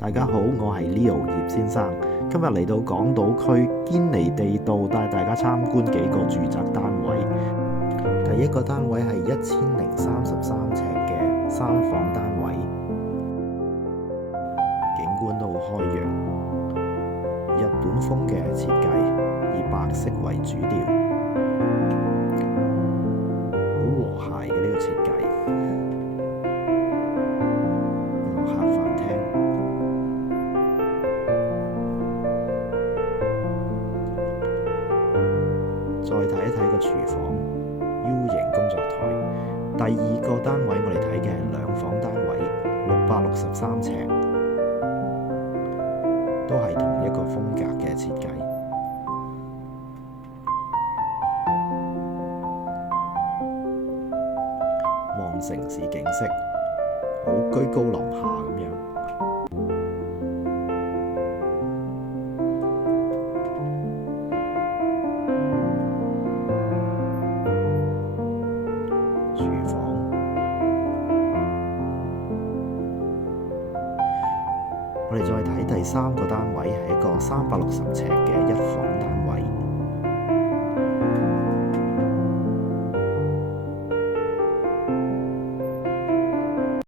大家好，我係 Leo 葉先生。今日嚟到港島區堅尼地道，帶大家參觀幾個住宅單位。第一個單位係1033尺嘅三房單位，景觀都好開揚，日本風嘅設計，以白色為主調，好和諧嘅呢個設計。呢個客飯廳。再睇一睇個廚房 U 型工作台。第二個單位我哋睇嘅係兩房單位，663尺，都係同一個風格嘅設計。望城市景色，好居高臨下咁樣。廚房，我哋再睇第三個單位，係一個360尺嘅一房單位。